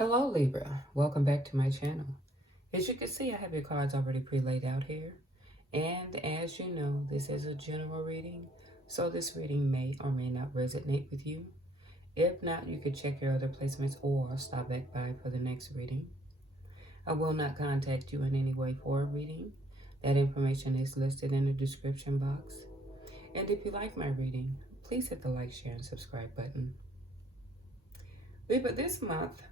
Hello Libra, welcome back to my channel. As you can see, I have your cards already pre-laid out here. And as you know, this is a general reading, so this reading may or may not resonate with you. If not, you could check your other placements or stop back by for the next reading. I will not contact you in any way for a reading. That information is listed in the description box. And if you like my reading, please hit the like, share, and subscribe button. Libra, this month,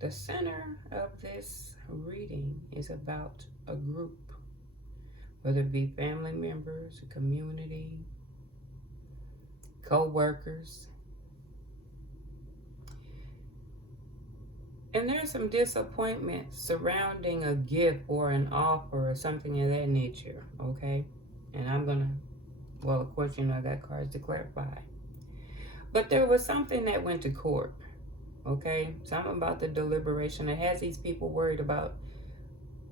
the center of this reading is about a group, whether it be family members, a community, co-workers. And there's some disappointment surrounding a gift or an offer or something of that nature, okay? And I'm gonna, well, of course, you know I got cards to clarify. But there was something that went to court. Okay, something about the deliberation that has these people worried about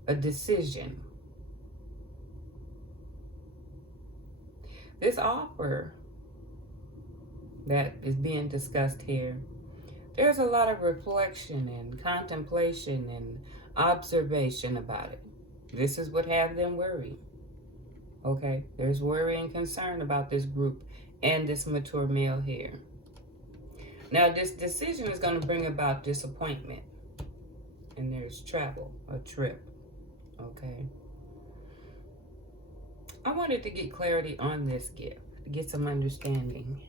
a decision. This offer that is being discussed here, there's a lot of reflection and contemplation and observation about it. This is what have them worried. Okay, there's worry and concern about this group and this mature male here. Now, this decision is going to bring about disappointment. And there's travel, a trip. Okay. I wanted to get clarity on this gift, to get some understanding.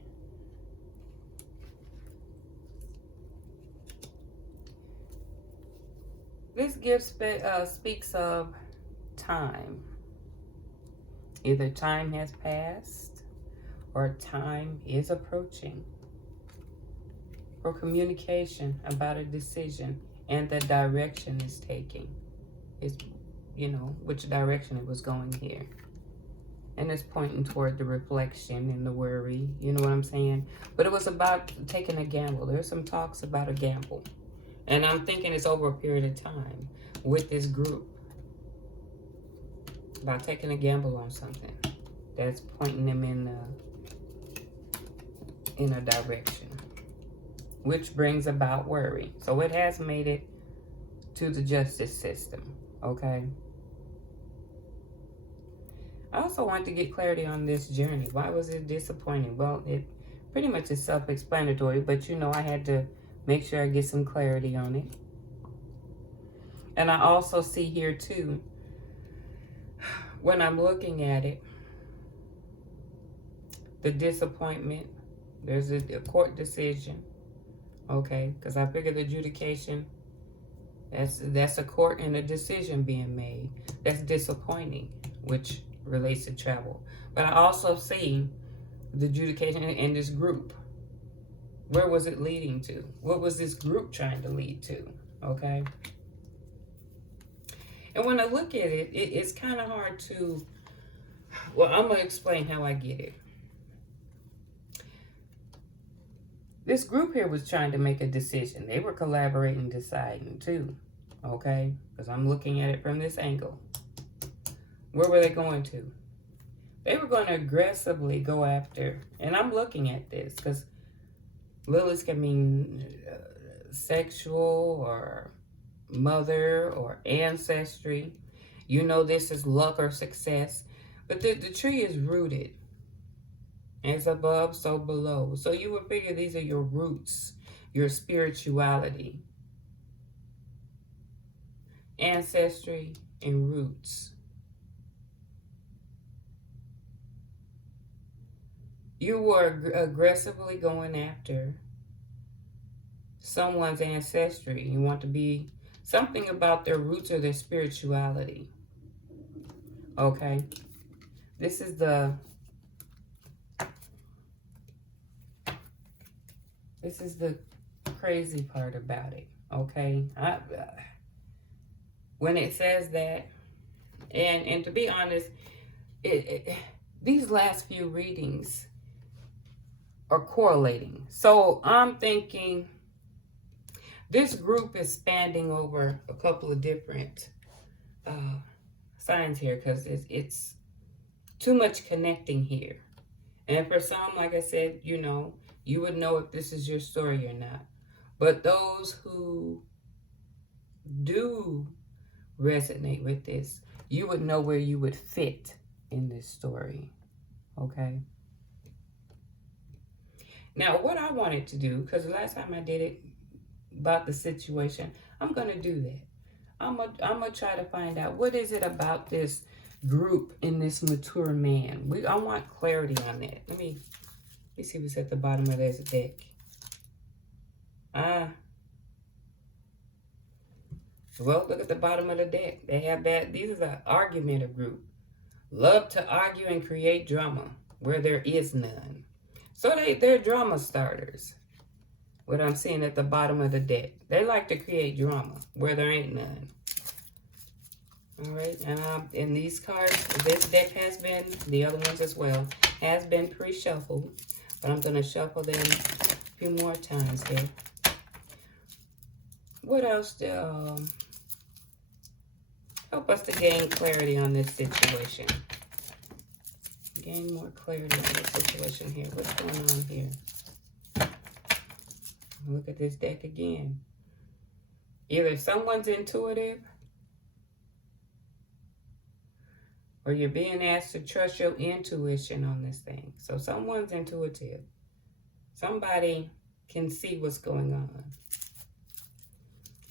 This gift speaks of time. Either time has passed or time is approaching. For communication about a decision and the direction it's taking. Is, you know, which direction it was going here. And it's pointing toward the reflection and the worry, you know what I'm saying? But it was about taking a gamble. There's some talks about a gamble. And I'm thinking it's over a period of time with this group. About taking a gamble on something that's pointing them in a direction, which brings about worry. So it has made it to the justice system, okay? I also want to get clarity on this journey. Why was it disappointing? Well, it pretty much is self-explanatory, but you know I had to make sure I get some clarity on it. And I also see here too, when I'm looking at it, the disappointment, there's a court decision. Okay, because I figure the adjudication, that's a court and a decision being made. That's disappointing, which relates to travel. But I also see the adjudication in this group. Where was it leading to? What was this group trying to lead to? Okay. And when I look at it, it's kind of hard to, well, I'm going to explain how I get it. This group here was trying to make a decision. They were collaborating, deciding too, okay? Because I'm looking at it from this angle. Where were they going to? They were going to aggressively go after, and I'm looking at this because lilies can mean sexual or mother or ancestry. You know this is luck or success. But the tree is rooted. As above, so below. So you would figure these are your roots, your spirituality, ancestry, and roots. You were aggressively going after someone's ancestry. You want to be something about their roots or their spirituality. Okay. This is the crazy part about it, okay? When it says that, and to be honest, these last few readings are correlating. So I'm thinking this group is spanning over a couple of different signs here because it's too much connecting here. And for some, like I said, you know, you would know if this is your story or not. But those who do resonate with this, you would know where you would fit in this story. Okay? Now, what I wanted to do, because the last time I did it about the situation, I'm going to do that. I'm gonna try to find out what is it about this group in this mature man. I want clarity on that. Let me see what's at the bottom of this deck. Well, look at the bottom of the deck. They have that. These are the argumentative group. Love to argue and create drama where there is none. So they're drama starters. What I'm seeing at the bottom of the deck. They like to create drama where there ain't none. All right, and these cards, this deck has been, the other ones as well, has been pre-shuffled. But I'm going to shuffle them a few more times here. What else help us to gain clarity on this situation? Gain more clarity on this situation here. What's going on here? Look at this deck again. Either someone's intuitive, or you're being asked to trust your intuition on this thing. So someone's intuitive. Somebody can see what's going on.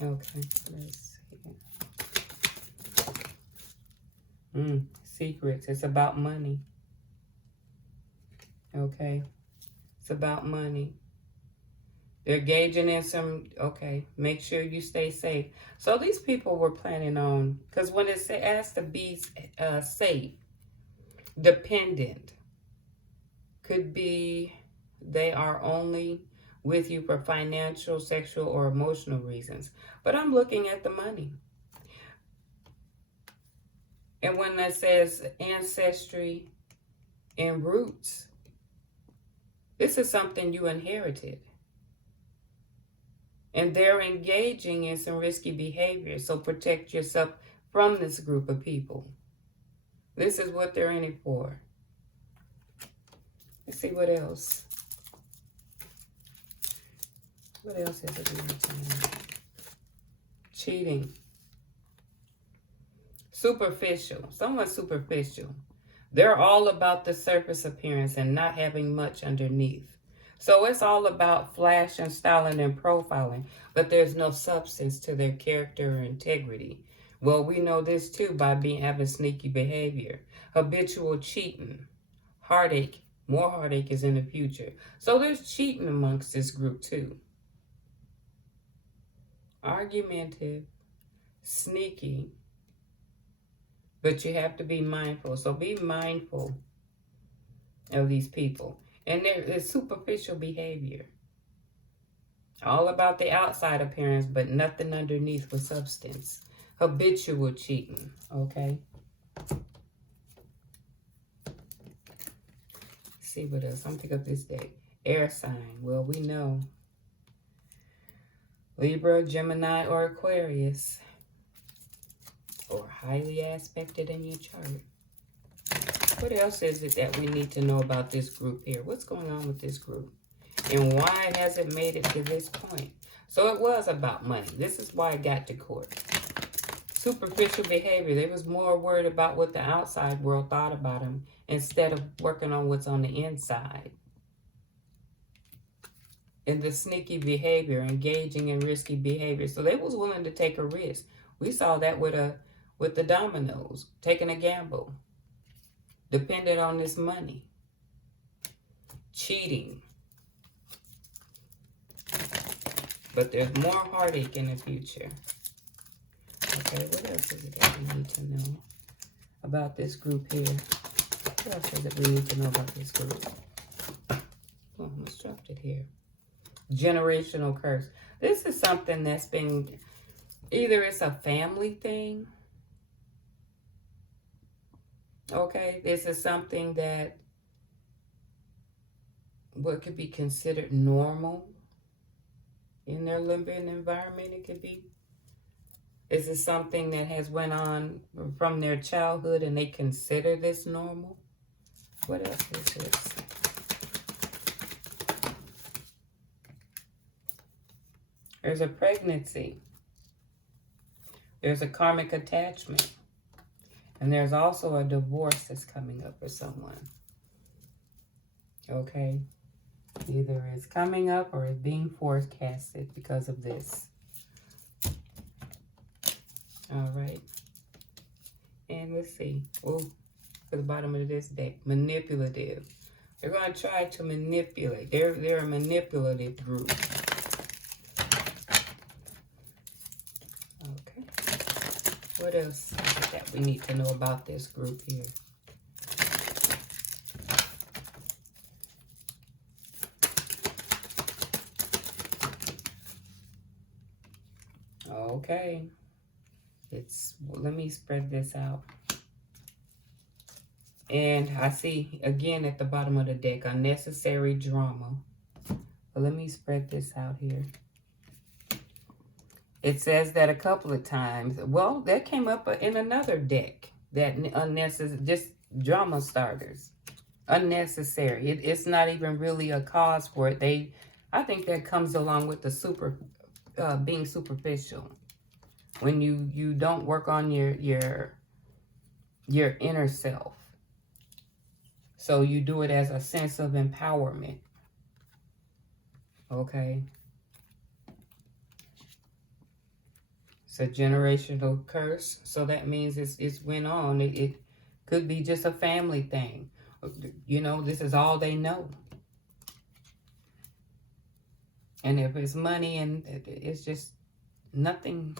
Okay, let's see. Secrets. It's about money. Okay. It's about money. They're gauging in some, okay, make sure you stay safe. So these people were planning on, because when it's asked to be safe, dependent, could be they are only with you for financial, sexual, or emotional reasons. But I'm looking at the money. And when that says ancestry and roots, this is something you inherited. And they're engaging in some risky behavior. So protect yourself from this group of people. This is what they're in it for. Let's see what else. What else is it? Cheating. Superficial. Somewhat superficial. They're all about the surface appearance and not having much underneath. So it's all about flash and styling and profiling, but there's no substance to their character or integrity. Well, we know this too by having sneaky behavior. Habitual cheating. Heartache. More heartache is in the future. So there's cheating amongst this group too. Argumentative. Sneaky. But you have to be mindful. So be mindful of these people. And there is superficial behavior. All about the outside appearance, but nothing underneath with substance. Habitual cheating, okay? Let's see what else. I'm picking up this deck. Air sign. Well, we know. Libra, Gemini, or Aquarius. Or highly aspected in your chart. What else is it that we need to know about this group here? What's going on with this group? And why has it made it to this point? So it was about money. This is why it got to court. Superficial behavior. They was more worried about what the outside world thought about them instead of working on what's on the inside. And the sneaky behavior, engaging in risky behavior. So they was willing to take a risk. We saw that with the dominoes, taking a gamble. Depended on this money. Cheating. But there's more heartache in the future. Okay, what else is it that we need to know about this group here? What else is it we need to know about this group? Oh, I almost dropped it here. Generational curse. This is something that's been, either it's a family thing. Okay, this is something that what could be considered normal in their living environment. It could be. Is this something that has went on from their childhood and they consider this normal? What else is this? There's a pregnancy. There's a karmic attachment. And there's also a divorce that's coming up for someone. Okay? Either it's coming up or it's being forecasted because of this. All right. And let's see. Oh, for the bottom of this deck. Manipulative. They're going to try to manipulate. They're a manipulative group. Okay. What else that we need to know about this group here? Okay. Let me spread this out. And I see, again, at the bottom of the deck, unnecessary drama. But let me spread this out here. It says that a couple of times. Well, that came up in another deck. That unnecessary, just drama starters. Unnecessary. It's not even really a cause for it. I think that comes along with the being superficial. When you don't work on your inner self. So you do it as a sense of empowerment. Okay. It's a generational curse. So that means it's went on. It could be just a family thing. You know, this is all they know. And if it's money and it's just nothing,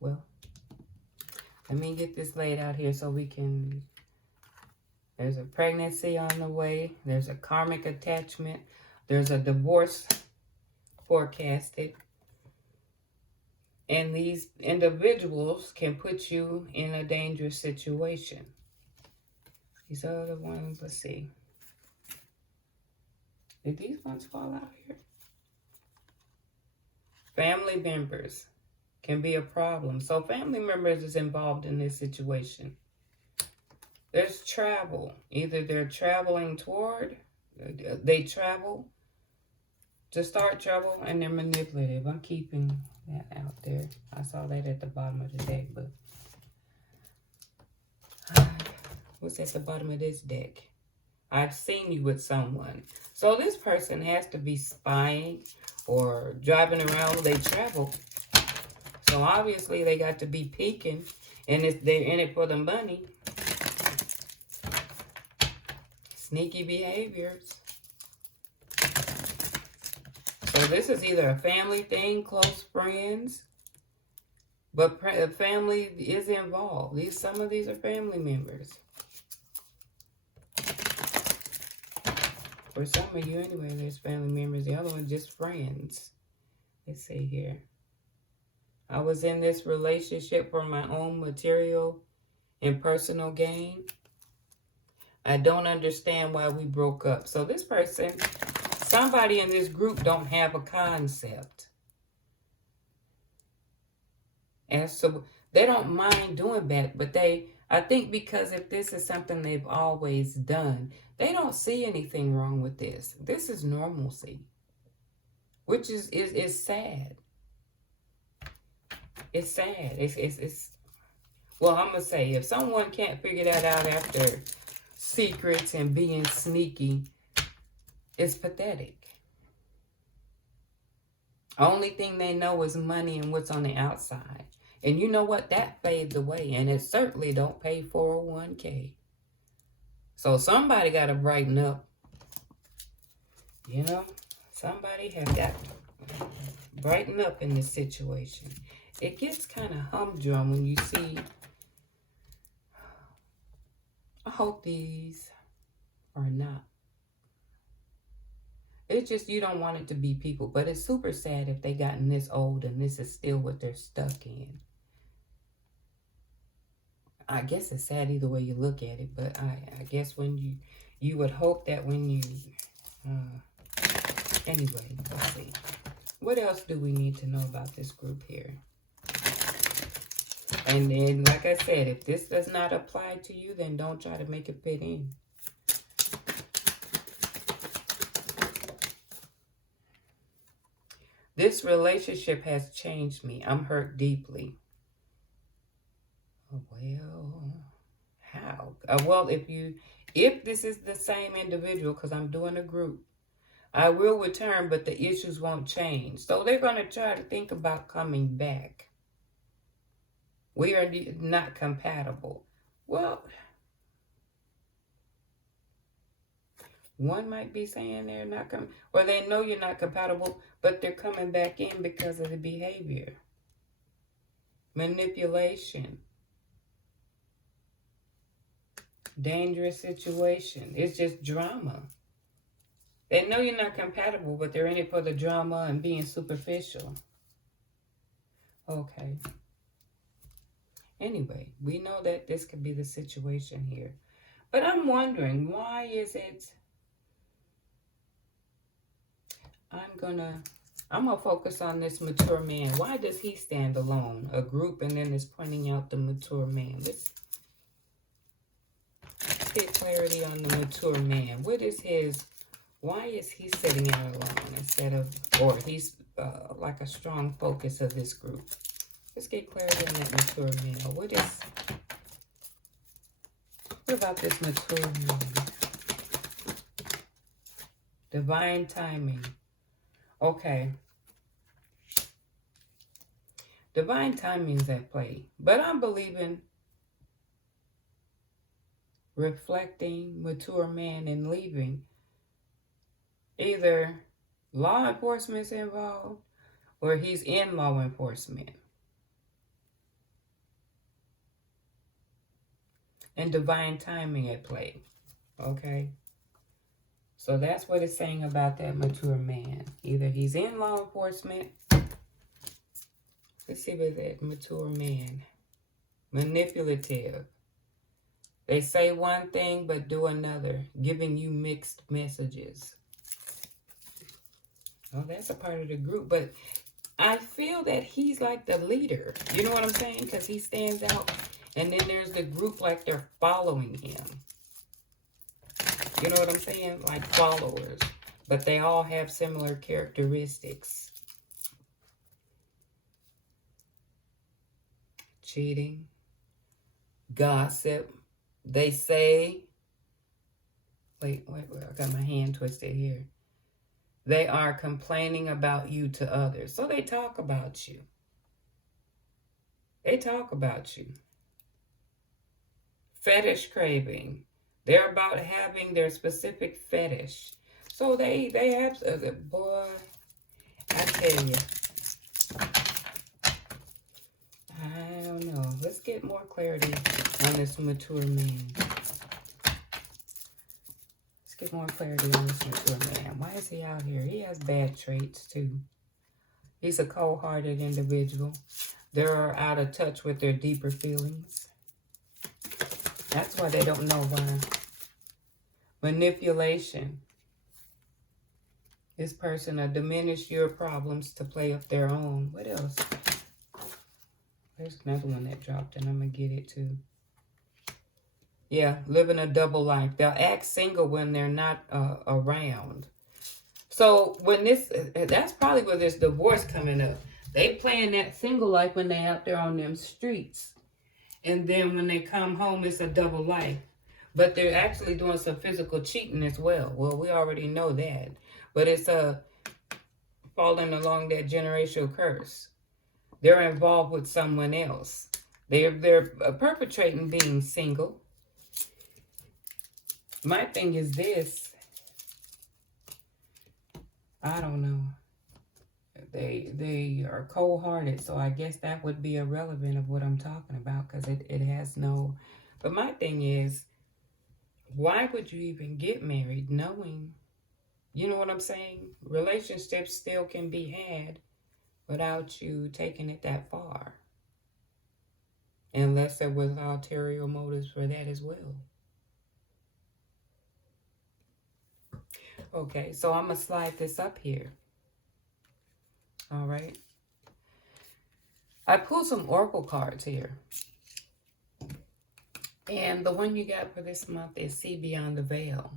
well, let me get this laid out here so we can... There's a pregnancy on the way. There's a karmic attachment. There's a divorce forecasted. And these individuals can put you in a dangerous situation. These other ones, let's see. Did these ones fall out here? Family members can be a problem. So family members is involved in this situation. There's travel. Either they're traveling they travel to start trouble, and they're manipulative. I'm keeping that out there. I saw that at the bottom of the deck, but what's at the bottom of this deck? I've seen you with someone. So this person has to be spying or driving around. They travel. So obviously they got to be peeking, and they're in it for the money. Sneaky behaviors. So this is either a family thing, close friends, but family is involved. Some of these are family members. For some of you anyway, there's family members. The other one's just friends. Let's see here. I was in this relationship for my own material and personal gain. I don't understand why we broke up. So this person, somebody in this group don't have a concept. And so they don't mind doing that, but I think because if this is something they've always done, they don't see anything wrong with this. This is normalcy, which is sad. It's sad. It's well, I'm going to say, if someone can't figure that out after secrets and being sneaky, it's pathetic. Only thing they know is money and what's on the outside. And you know what? That fades away. And it certainly don't pay 401k. So somebody got to brighten up. You know? Somebody has got to brighten up in this situation. It gets kind of humdrum when you see... I hope these are not. It's just you don't want it to be people. But it's super sad if they gotten this old and this is still what they're stuck in. I guess it's sad either way you look at it. But I guess when you would hope that when you... anyway, let's see. What else do we need to know about this group here? And then, like I said, if this does not apply to you, then don't try to make it fit in. This relationship has changed me. I'm hurt deeply. Well, how? Well, if this is the same individual, because I'm doing a group, I will return, but the issues won't change. So they're going to try to think about coming back. We are not compatible. Well, one might be saying they're not coming, or they know you're not compatible, but they're coming back in because of the behavior. Manipulation. Dangerous situation. It's just drama. They know you're not compatible, but they're in it for the drama and being superficial. Okay. Anyway, we know that this could be the situation here. But I'm wondering, why is it... I'm gonna focus on this mature man. Why does he stand alone? A group, and then it's pointing out the mature man. Let's get clarity on the mature man. What is his... Why is he sitting out alone instead of... Or he's like a strong focus of this group. Let's get clarity on that mature man. What about this mature man? Divine timing. Okay. Divine timing is at play. But I'm believing reflecting, mature man, and leaving. Either law enforcement's involved or he's in law enforcement. And divine timing at play. Okay. So that's what it's saying about that mature man. Either he's in law enforcement. Let's see what that mature man. Manipulative. They say one thing but do another. Giving you mixed messages. Oh, that's a part of the group. But I feel that he's like the leader. You know what I'm saying? Because he stands out. And then there's the group like they're following him. You know what I'm saying? Like followers. But they all have similar characteristics. Cheating. Gossip. They say. Wait, I got my hand twisted here. They are complaining about you to others. So they talk about you. They talk about you. Fetish craving. They're about having their specific fetish. So they have, boy, I tell you. I don't know. Let's get more clarity on this mature man. Let's get more clarity on this mature man. Why is he out here? He has bad traits too. He's a cold-hearted individual. They're out of touch with their deeper feelings. That's why they don't know why. Manipulation. This person will diminish your problems to play up their own. What else? There's another one that dropped, and I'm going to get it too. Yeah, living a double life. They'll act single when they're not around. So when that's probably where there's divorce coming up. They playing that single life when they out there on them streets. And then when they come home, it's a double life. But they're actually doing some physical cheating as well. Well, we already know that. But it's falling along that generational curse. They're involved with someone else. They're perpetrating being single. My thing is this. I don't know. They are cold-hearted, so I guess that would be irrelevant of what I'm talking about because it has no... But my thing is, why would you even get married knowing... You know what I'm saying? Relationships still can be had without you taking it that far. Unless there was ulterior motives for that as well. Okay, so I'm going to slide this up here. All right. I pulled some oracle cards here. And the one you got for this month is See Beyond the Veil.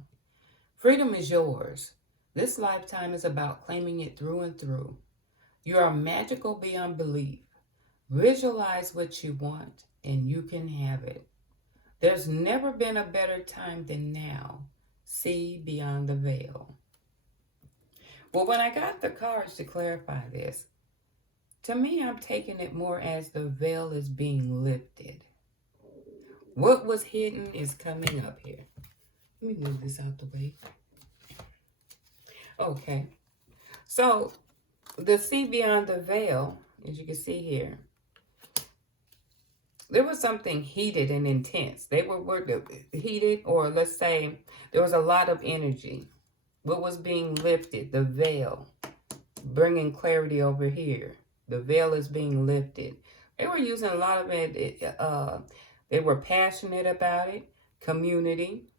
Freedom is yours. This lifetime is about claiming it through and through. You are magical beyond belief. Visualize what you want and you can have it. There's never been a better time than now. See beyond the veil. Well, when I got the cards to clarify this, to me, I'm taking it more as the veil is being lifted. What was hidden is coming up here. Let me move this out the way. Okay. So, the see beyond the veil, as you can see here, there was something heated and intense. They were heated, or let's say there was a lot of energy. What was being lifted? The veil, bringing clarity over here. The veil is being lifted. They were using a lot of it. They were passionate about it. Community.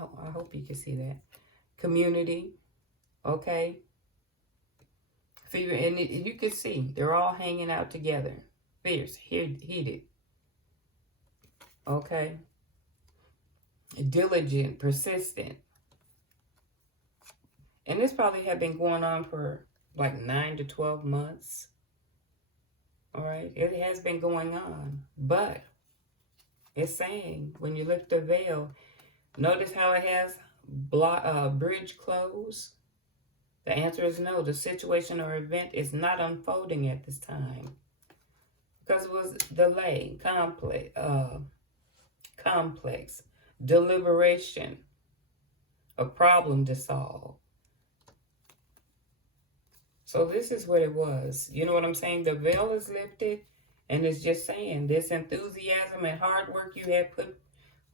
Oh, I hope you can see that. Community. Okay. And you can see they're all hanging out together. Fierce, heated. Okay. Diligent, persistent. And this probably had been going on for like 9 to 12 months. All right. It has been going on. But it's saying when you lift the veil, notice how it has bridge closed. The answer is no. The situation or event is not unfolding at this time. Because it was delay, complex, deliberation, a problem to solve. So this is what it was. You know what I'm saying? The veil is lifted, and it's just saying this enthusiasm and hard work you had put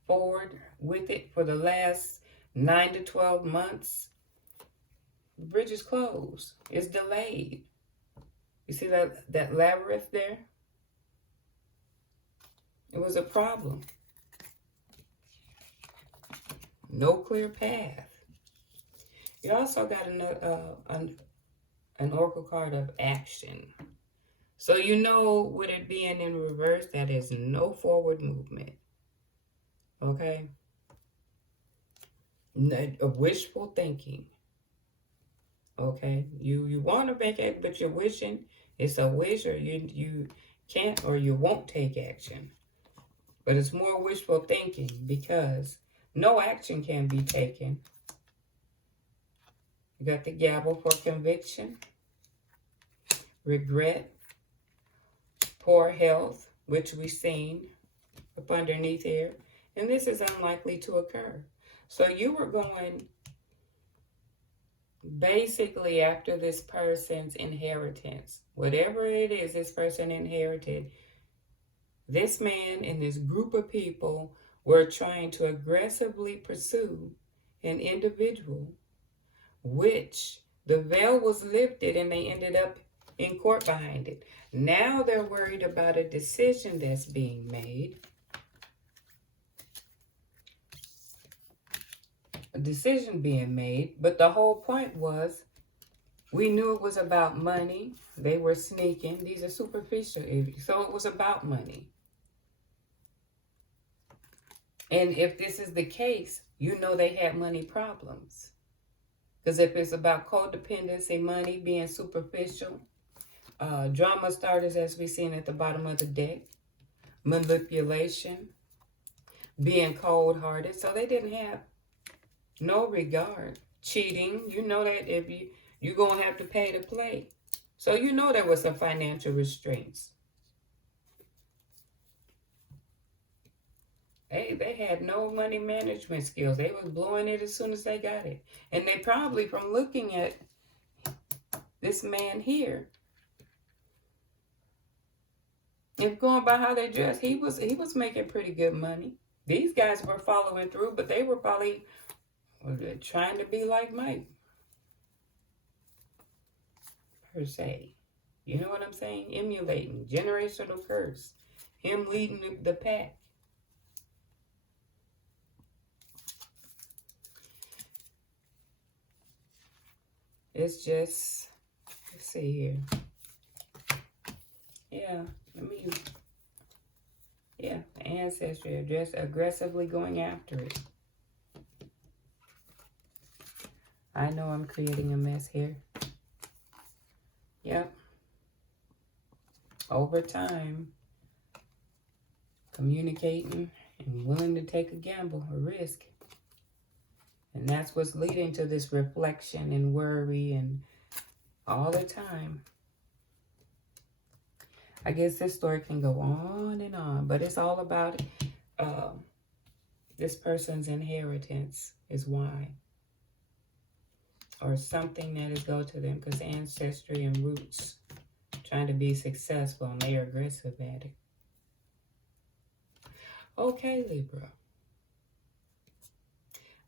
forward with it for the last 9 to 12 months, the bridge is closed. It's delayed. You see that labyrinth there? It was a problem. No clear path. You also got an oracle card of action. So you know, with it being in reverse, that is no forward movement. Okay? Wishful thinking. Okay? You want to make it, but you're wishing. It's a wish, or you can't or you won't take action. But it's more wishful thinking because no action can be taken. You got the gavel for conviction, regret, poor health, which we've seen up underneath here. And this is unlikely to occur. So you were going basically after this person's inheritance. Whatever it is this person inherited, this man and this group of people were trying to aggressively pursue an individual, which the veil was lifted and they ended up in court behind it. Now they're worried about a decision that's being made. A decision being made, but the whole point was we knew it was about money. They were sneaking. These are superficial issues. So it was about money. And if this is the case, you know they had money problems. Because if it's about codependency, money being superficial, drama starters, as we've seen at the bottom of the deck, manipulation, being cold-hearted. So they didn't have no regard. Cheating, you know that if you're going to have to pay to play. So you know there was some financial restraints. They had no money management skills. They was blowing it as soon as they got it. And they probably, from looking at this man here, if going by how they dressed, he was making pretty good money. These guys were following through, but they were probably trying to be like Mike, per se. You know what I'm saying? Emulating, generational curse. Him leading the pack. It's just, let's see here. Yeah, ancestry, just aggressively going after it. I know I'm creating a mess here. Yep, over time, communicating and willing to take a gamble, a risk. And that's what's leading to this reflection and worry and all the time. I guess this story can go on, but it's all about this person's inheritance is why. Or something that is go to them because ancestry and roots, trying to be successful and they are aggressive at it. Okay, Libra.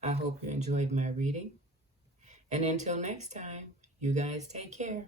I hope you enjoyed my reading. And until next time, you guys take care.